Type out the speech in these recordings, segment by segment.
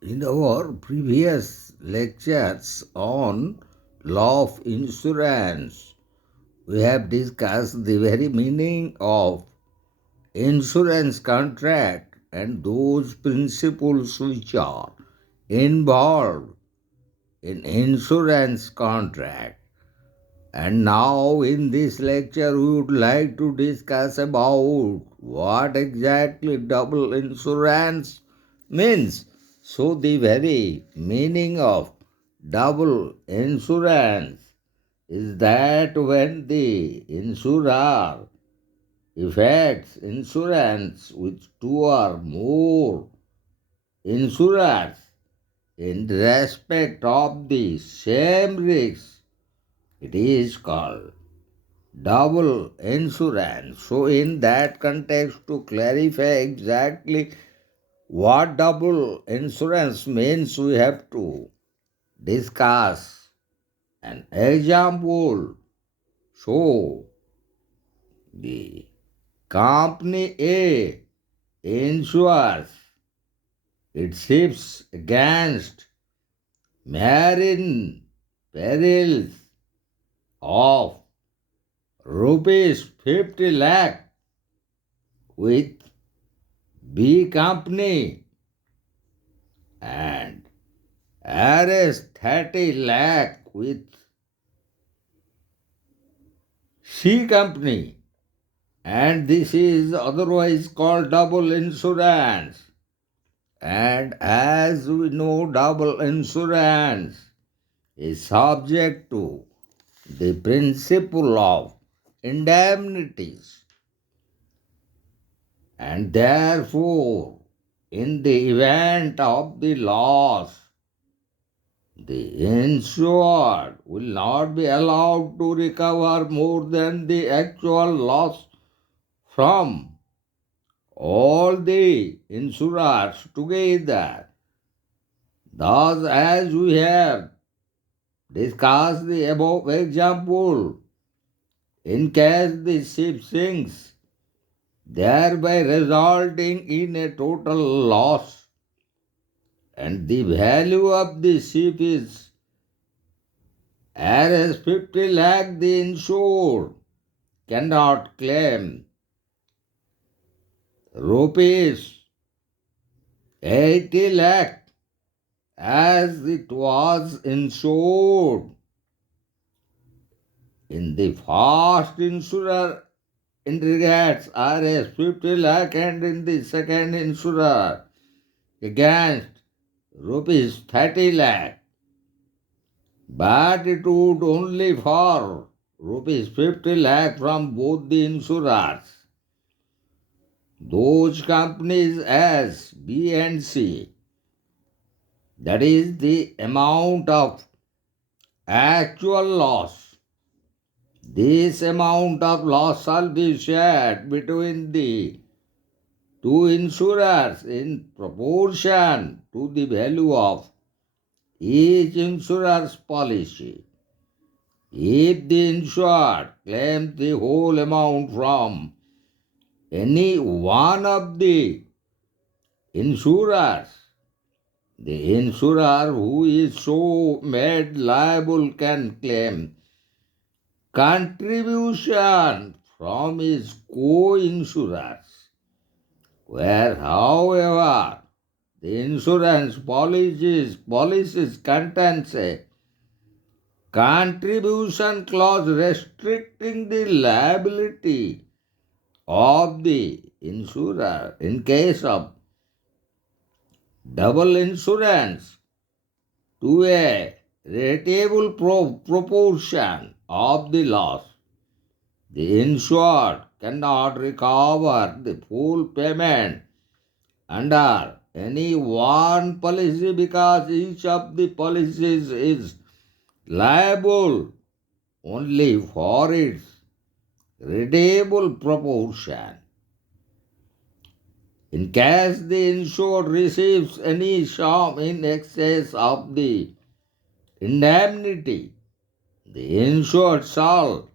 In our previous lectures on law of insurance, we have discussed the very meaning of insurance contract and those principles which are involved in insurance contract. And now in this lecture we would like to discuss about what exactly double insurance means. So the very meaning of double insurance is that when the insurer effects insurance with two or more insurers in respect of the same risk, it is called double insurance. So, in that context, to clarify exactly what double insurance means, we have to discuss an example. So, the company A insures its ships against marine perils of rupees 50 lakh with B company and RS 30 lakh with C company, and this is otherwise called double insurance. And as we know, double insurance is subject to the principle of indemnities, and therefore, in the event of the loss, the insured will not be allowed to recover more than the actual loss from all the insurers together. Thus, as we have discussed the above example, in case the ship sinks, thereby resulting in a total loss, and the value of the ship is as 50 lakh, the insured cannot claim rupees 80 lakh as it was insured in the first insurer indicates RS 50 lakh, and in the second insurer against rupees 30 lakh, but it would only for rupees 50 lakh from both the insurers. Those companies as B and C, that is the amount of actual loss. This amount of loss shall be shared between the two insurers in proportion to the value of each insurer's policy. If the insured claims the whole amount from any one of the insurers, the insurer who is so made liable can claim contribution from his co-insurers, where, however, the insurance policies contains a contribution clause restricting the liability of the insurer in case of double insurance to a rateable proportion of the loss. The insured cannot recover the full payment under any one policy because each of the policies is liable only for its redeemable proportion. In case the insured receives any sum in excess of the indemnity, the insured shall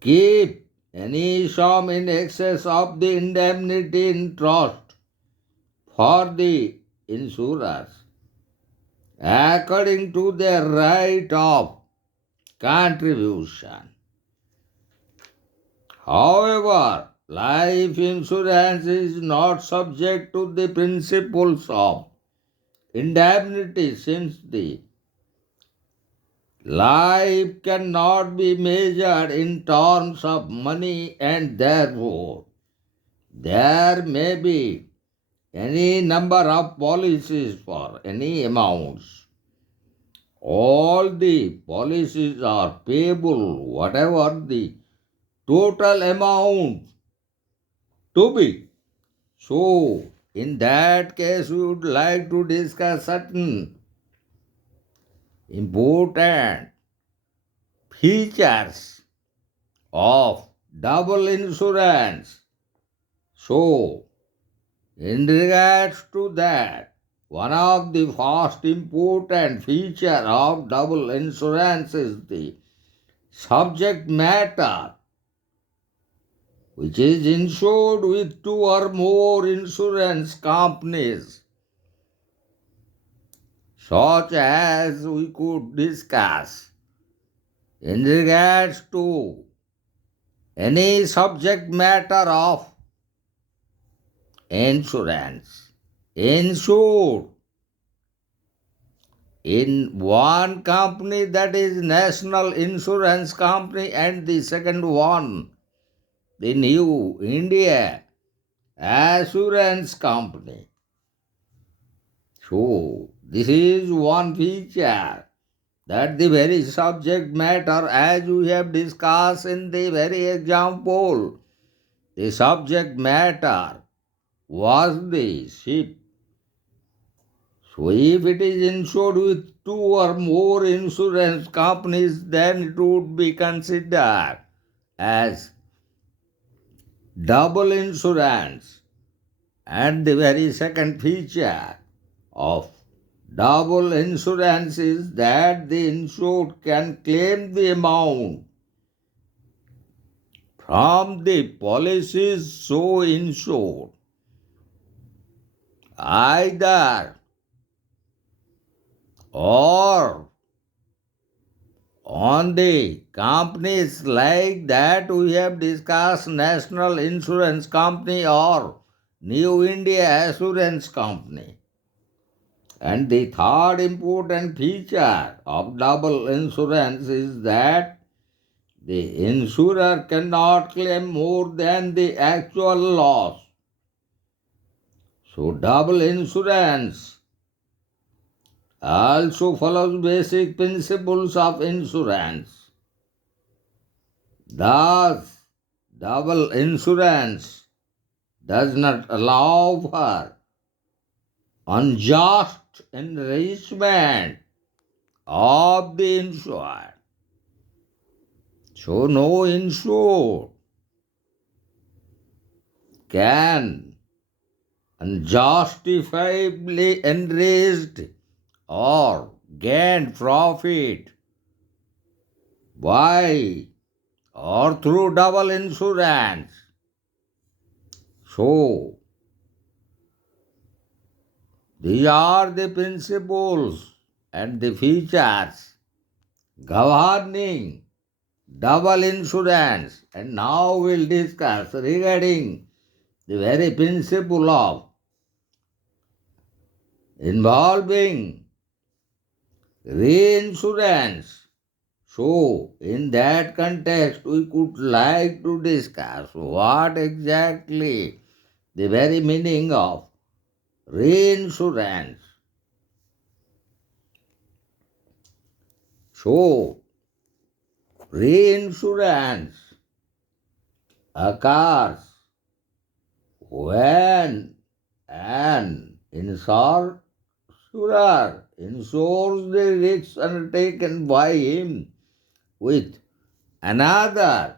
keep any sum in excess of the indemnity in trust for the insurers according to their right of contribution. However, life insurance is not subject to the principles of indemnity since the life cannot be measured in terms of money and therefore there may be any number of policies for any amounts. All the policies are payable, whatever the total amount to be. So, in that case, we would like to discuss certain important features of double insurance. So, in regards to that, one of the first important feature of double insurance is the subject matter, which is insured with two or more insurance companies, such as we could discuss in regards to any subject matter of insurance. Insured in one company, that is National Insurance Company, and the second one, the New India Assurance Company. So, this is one feature that the very subject matter, as we have discussed in the very example, the subject matter was the ship. So if it is insured with two or more insurance companies, then it would be considered as double insurance. And the very second feature of double insurance is that the insured can claim the amount from the policies so insured either or on the companies like that we have discussed, National Insurance Company or New India Assurance Company. And the third important feature of double insurance is that the insurer cannot claim more than the actual loss. So double insurance also follows basic principles of insurance. Thus, double insurance does not allow for unjust enrichment of the insured. So, no insured can unjustifiably enriched or gain profit by or through double insurance. So, these are the principles and the features governing double insurance. And now we'll discuss regarding the very principle of involving reinsurance. So, in that context, we could like to discuss what exactly the very meaning of reinsurance. So, reinsurance occurs when an insurer insures the risks undertaken by him with another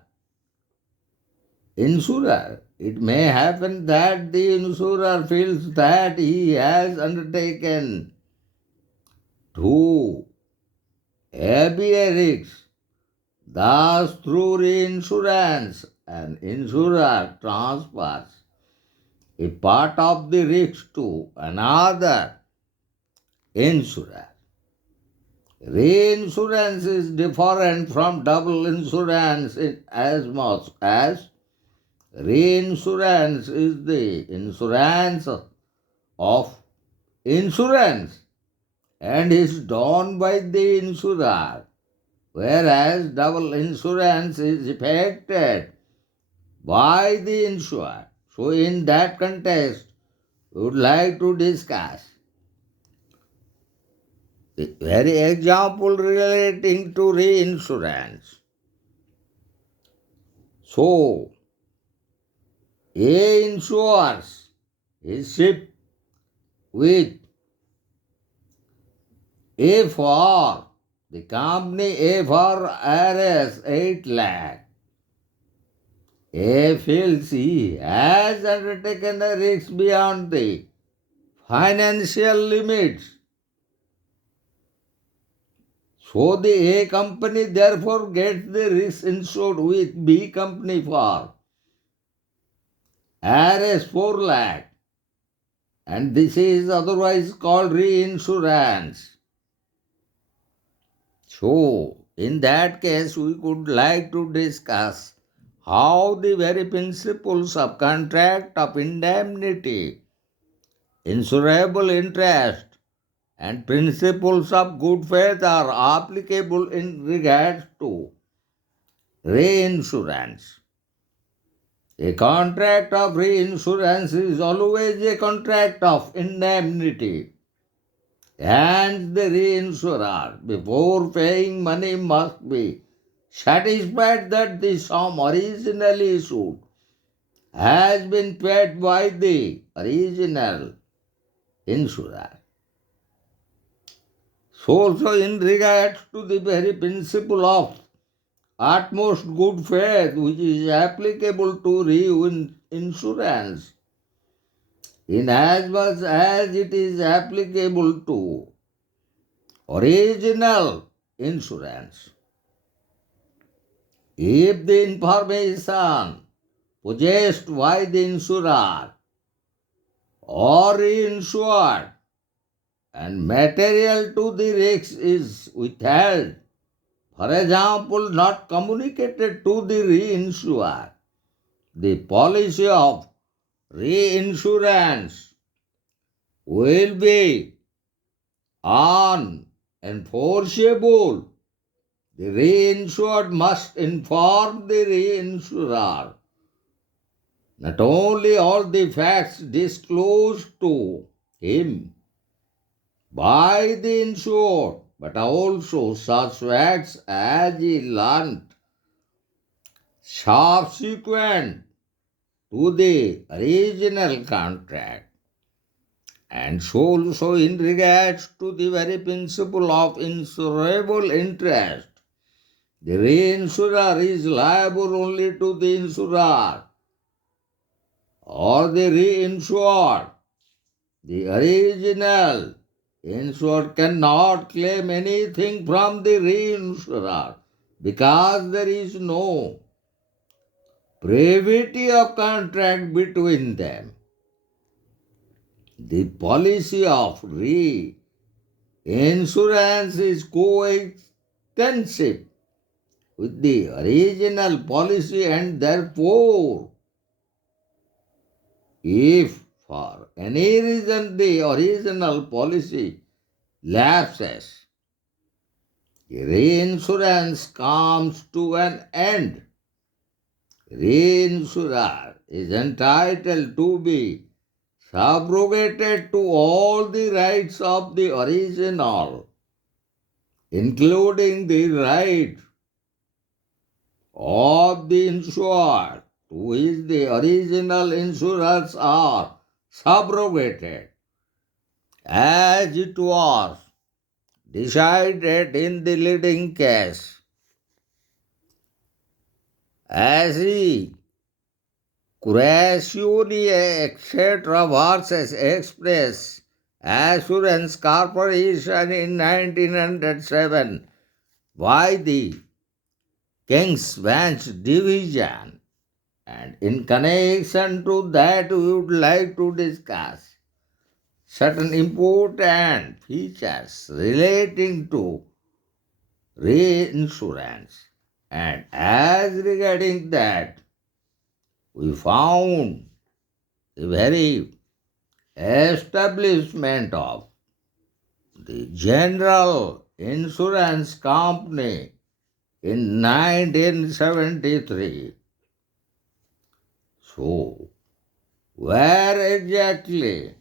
insurer. It may happen that the insurer feels that he has undertaken too heavy a risk. Thus, through reinsurance, an insurer transfers a part of the risk to another insurer. Reinsurance is different from double insurance in as much as reinsurance is the insurance of insurance and is done by the insurer, whereas double insurance is effected by the insured. So, in that context, we would like to discuss the very example relating to reinsurance. So, A insures his ship with A for the company A for RS 8 lakh. A feels he has undertaken a risk beyond the financial limits. So the A company therefore gets the risk insured with B company for RS 4 lakh, and this is otherwise called reinsurance. So, in that case, we could like to discuss how the very principles of contract of indemnity, insurable interest, and principles of good faith are applicable in regards to reinsurance. A contract of reinsurance is always a contract of indemnity, and the reinsurer, before paying money, must be satisfied that the sum originally issued has been paid by the original insurer. So also in regards to the very principle of utmost good faith which is applicable to reinsurance, inasmuch as it is applicable to original insurance. If the information possessed by the insurer or reinsured and material to the risk is withheld, for example, not communicated to the reinsurer, the policy of reinsurance will be unenforceable. The reinsured must inform the reinsurer not only all the facts disclosed to him by the insured, but also such facts as he learnt subsequent to the original contract. And so also in regards to the very principle of insurable interest, the reinsurer is liable only to the insurer or the reinsured. The original insured cannot claim anything from the reinsurer because there is no privity of contract between them. The policy of reinsurance is coextensive with the original policy, and therefore, if for any reason the original policy lapses, the reinsurance comes to an end. Reinsurer is entitled to be subrogated to all the rights of the original, including the right of the insured to which the original insurers are subrogated, as it was decided in the leading case. As he Curacioni, etc. versus Express Assurance Corporation in 1907 by the King's Bench Division. And in connection to that, we would like to discuss certain important features relating to reinsurance. And as regarding that, we found the very establishment of the General Insurance Company in 1973. So, where exactly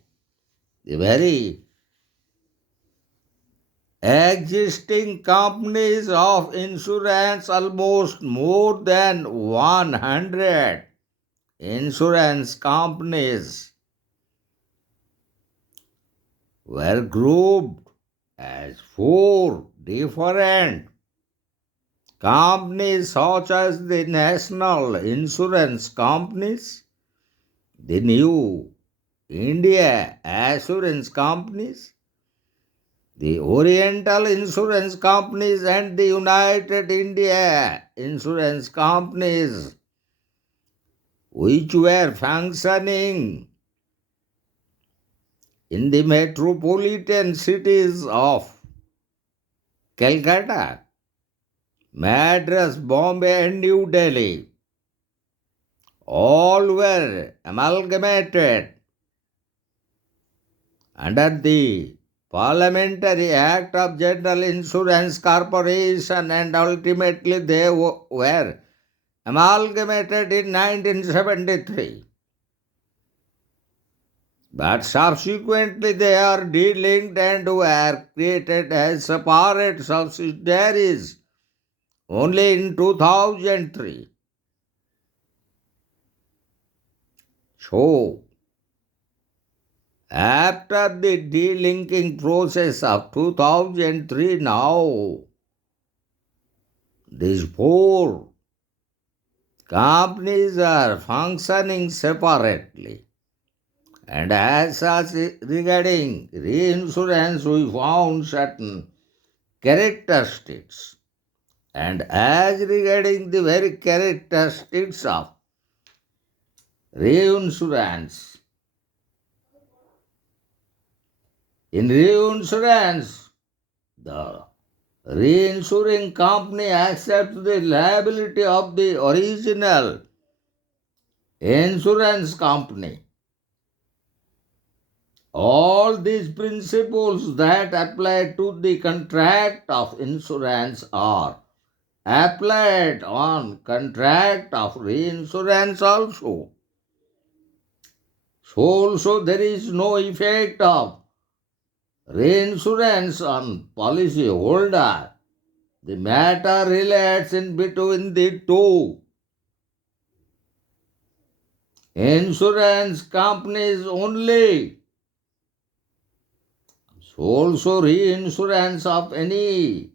the very existing companies of insurance, almost more than 100 insurance companies, were grouped as four different companies, such as the national insurance companies, the new India assurance companies, the Oriental insurance companies, and the United India insurance companies, which were functioning in the metropolitan cities of Calcutta, Madras, Bombay, and New Delhi. All were amalgamated under the Parliamentary Act of General Insurance Corporation, and ultimately they were amalgamated in 1973. But subsequently they are delinked and were created as separate subsidiaries only in 2003. So, after the delinking process of 2003, now these four companies are functioning separately. And as such, regarding reinsurance, we found certain characteristics. And as regarding the very characteristics of reinsurance, in reinsurance, the reinsuring company accepts the liability of the original insurance company. All these principles that apply to the contract of insurance are applied on contract of reinsurance also. So also there is no effect of reinsurance on policy holder. The matter relates in between the two insurance companies only. So also reinsurance of any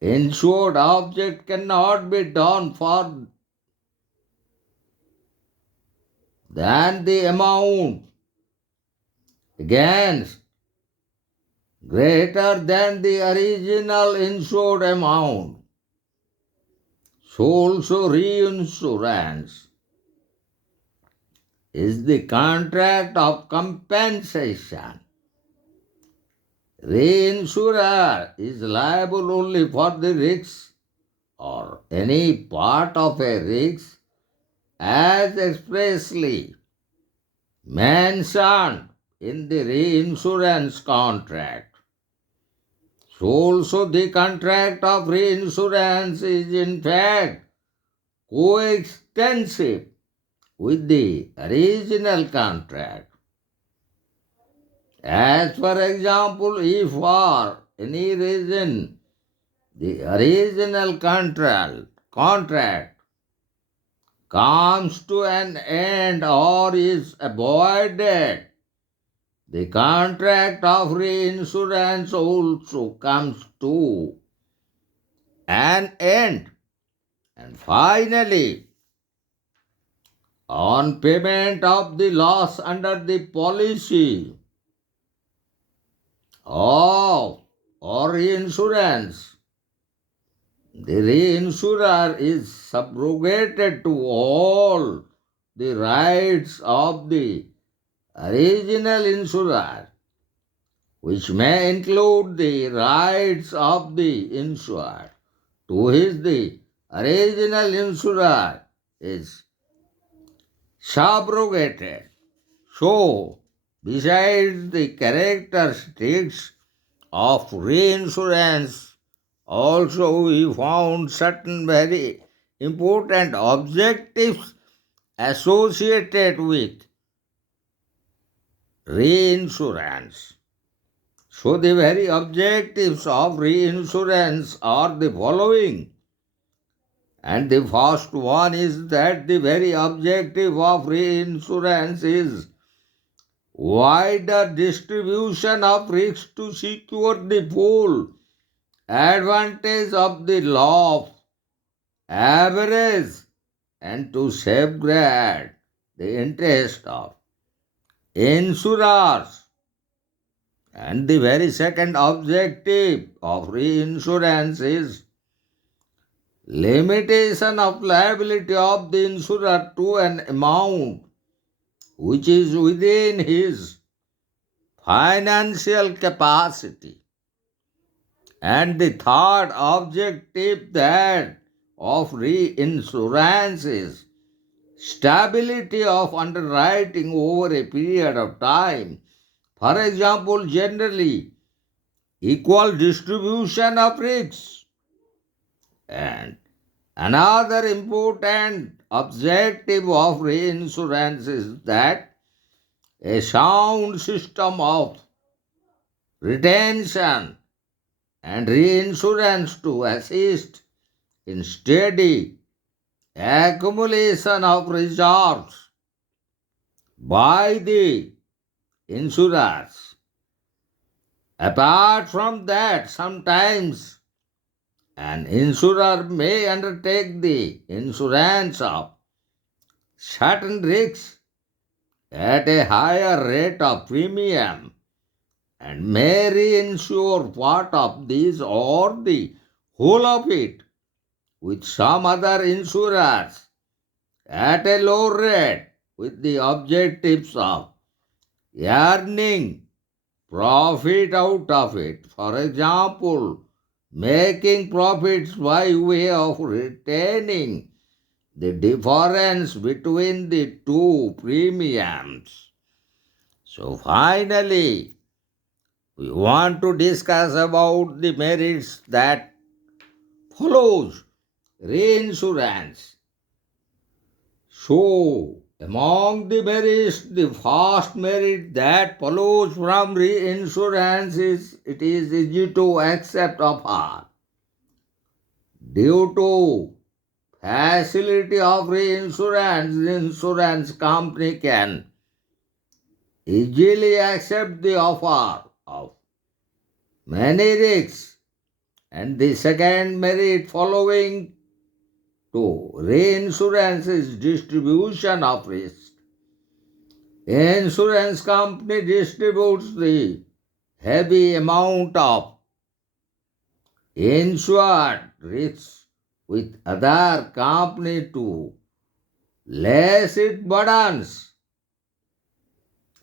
insured object cannot be done for than the amount against greater than the original insured amount. So also reinsurance is the contract of compensation. Reinsurer is liable only for the risk or any part of a risk as expressly mentioned in the reinsurance contract. So also the contract of reinsurance is in fact coextensive with the original contract. As for example, if for any reason the original contract comes to an end or is avoided, the contract of reinsurance also comes to an end. And finally, on payment of the loss under the policy of or reinsurance, the reinsurer is subrogated to all the rights of the original insurer, which may include the rights of the insured to his the original insurer is subrogated. So, besides the characteristics of reinsurance, also we found certain very important objectives associated with reinsurance. So, the very objectives of reinsurance are the following. And the first one is that the very objective of reinsurance is wider distribution of risk to secure the full advantage of the law of average and to safeguard the interest of insurers. And the very second objective of reinsurance is limitation of liability of the insurer to an amount which is within his financial capacity. And the third objective that of reinsurance is stability of underwriting over a period of time. For example, generally equal distribution of risks. And another important objective of reinsurance is that a sound system of retention and reinsurance to assist in steady accumulation of reserves by the insurers. Apart from that, sometimes an insurer may undertake the insurance of certain risks at a higher rate of premium and may reinsure part of these or the whole of it with some other insurers at a low rate with the objectives of earning profit out of it. For example, making profits by way of retaining the difference between the two premiums. So finally, we want to discuss about the merits that follows reinsurance. So, among the merits, the first merit that follows from reinsurance is it is easy to accept offer. Due to facility of reinsurance, the insurance company can easily accept the offer of many risks. And the second merit following to reinsurance is distribution of risk. Insurance company distributes the heavy amount of insured risks with other company to less it burdens.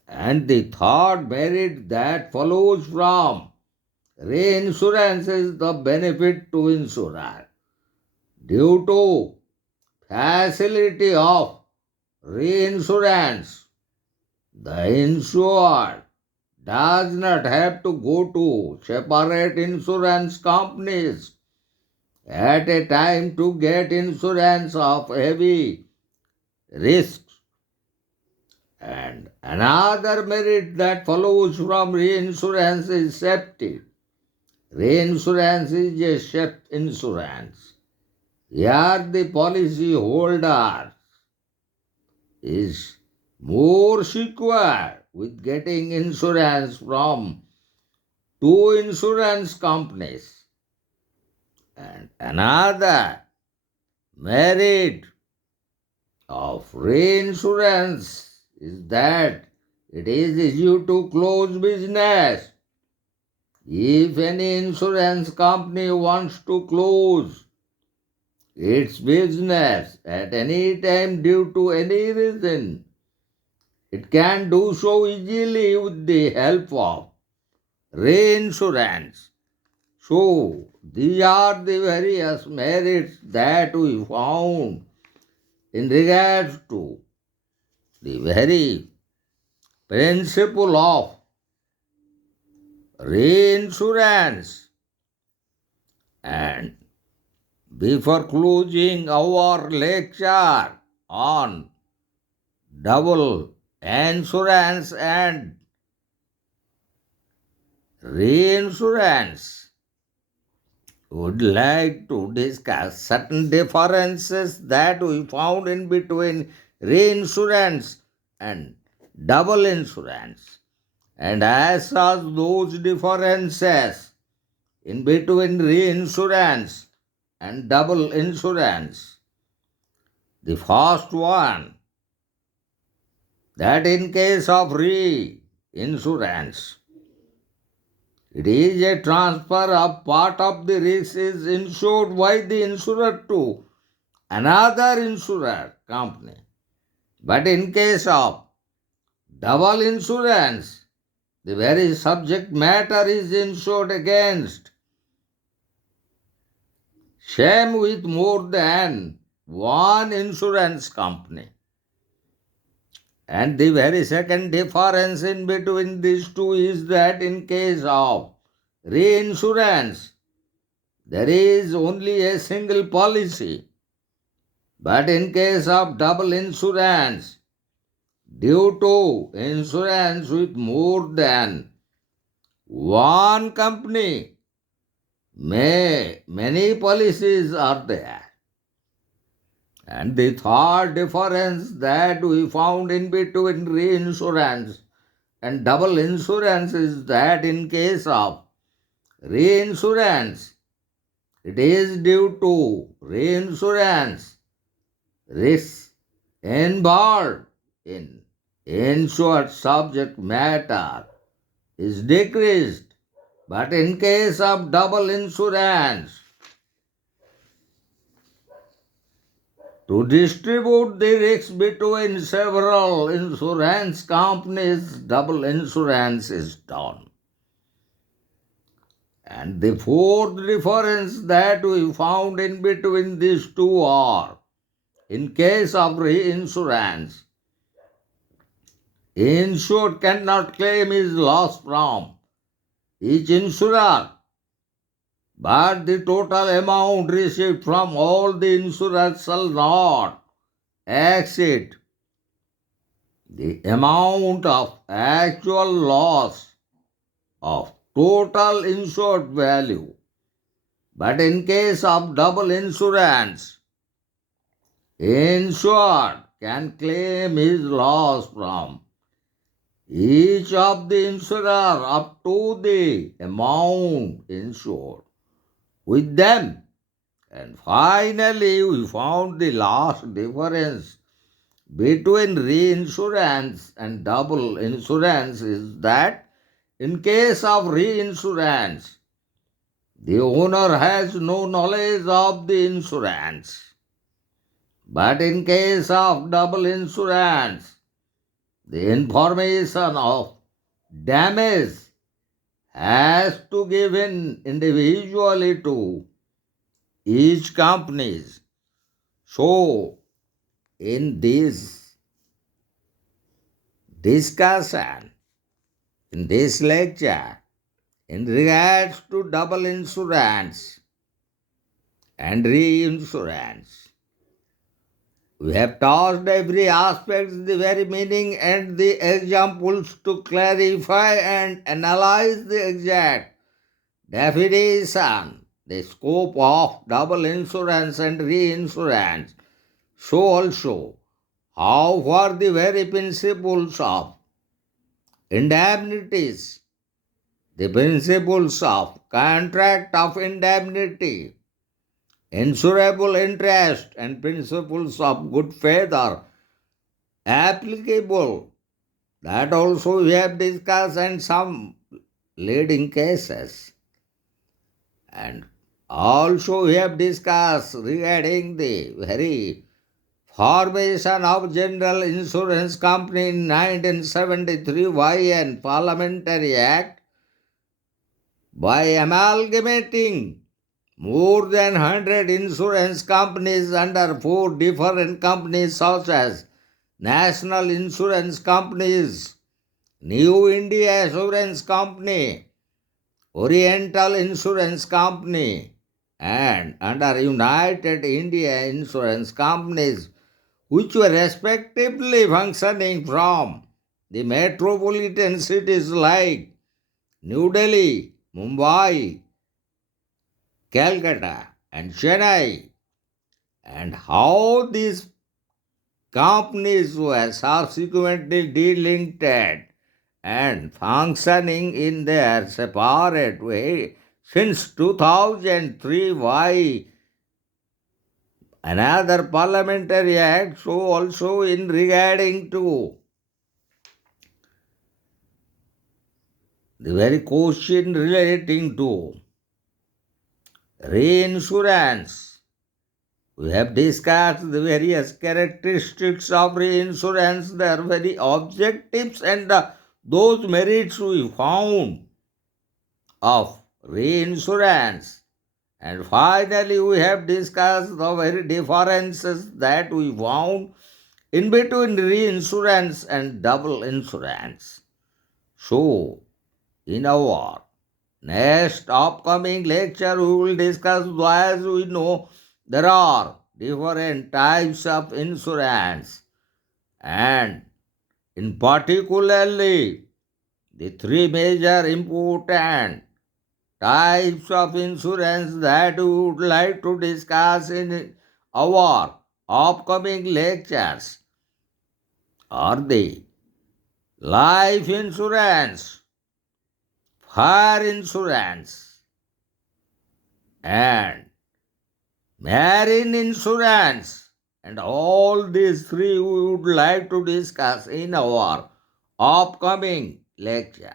And the third merit that follows from reinsurance is the benefit to insurer. Due to facility of reinsurance, the insured does not have to go to separate insurance companies at a time to get insurance of heavy risks. And another merit that follows from reinsurance is safety. Reinsurance is a safe insurance. Here the policy holder is more secure with getting insurance from two insurance companies. And another merit of reinsurance is that it is easy to close business. If any insurance company wants to close its business at any time due to any reason, It can do so easily with the help of reinsurance. So, these are the various merits that we found in regards to the very principle of reinsurance. And before closing our lecture on double insurance and reinsurance, would like to discuss certain differences that we found in between reinsurance and double insurance. And as such, those differences in between reinsurance and double insurance. The first one, that in case of reinsurance, it is a transfer of part of the risk is insured by the insurer to another insurer company. But in case of double insurance, the very subject matter is insured against, same with more than one insurance company. And the very second difference in between these two is that in case of reinsurance, there is only a single policy. But in case of double insurance, due to insurance with more than one company, many policies are there. And the third difference that we found in between reinsurance and double insurance is that in case of reinsurance, it is due to reinsurance risks involved in insured subject matter is decreased. But in case of double insurance, to distribute the risk between several insurance companies, double insurance is done. And the fourth difference that we found in between these two are, in case of reinsurance, insured cannot claim his loss from each insurer, but the total amount received from all the insurers shall not exceed the amount of actual loss of total insured value. But in case of double insurance, insured can claim his loss from each of the insurer up to the amount insured with them. And finally, we found the last difference between reinsurance and double insurance is that in case of reinsurance, the owner has no knowledge of the insurance. But in case of double insurance, the information of damage has to given individually to each companies. So, in this discussion, in this lecture, in regards to double insurance and reinsurance, we have touched every aspect, the very meaning and the examples to clarify and analyze the exact definition, the scope of double insurance and reinsurance. So also, how far the very principles of indemnities, the principles of contract of indemnity, insurable interest, and principles of good faith are applicable. That also we have discussed and some leading cases. And also we have discussed regarding the very formation of General Insurance Company in 1973 by an Parliamentary Act by amalgamating more than 100 insurance companies under four different companies such as National Insurance Companies, New India Assurance Company, Oriental Insurance Company, and under United India Insurance Companies, which were respectively functioning from the metropolitan cities like New Delhi, Mumbai, Calcutta, and Chennai, and how these companies were subsequently delinked and functioning in their separate way since 2003 by another parliamentary act, so also in regarding to the very question relating to reinsurance. We have discussed the various characteristics of reinsurance, their very objectives, and those merits we found of reinsurance. And finally, we have discussed the very differences that we found in between reinsurance and double insurance. So, in our next upcoming lecture, we will discuss, as we know, there are different types of insurance, and in particularly the three major important types of insurance that we would like to discuss in our upcoming lectures are the life insurance, fire insurance, and marine insurance. And all these three we would like to discuss in our upcoming lecture.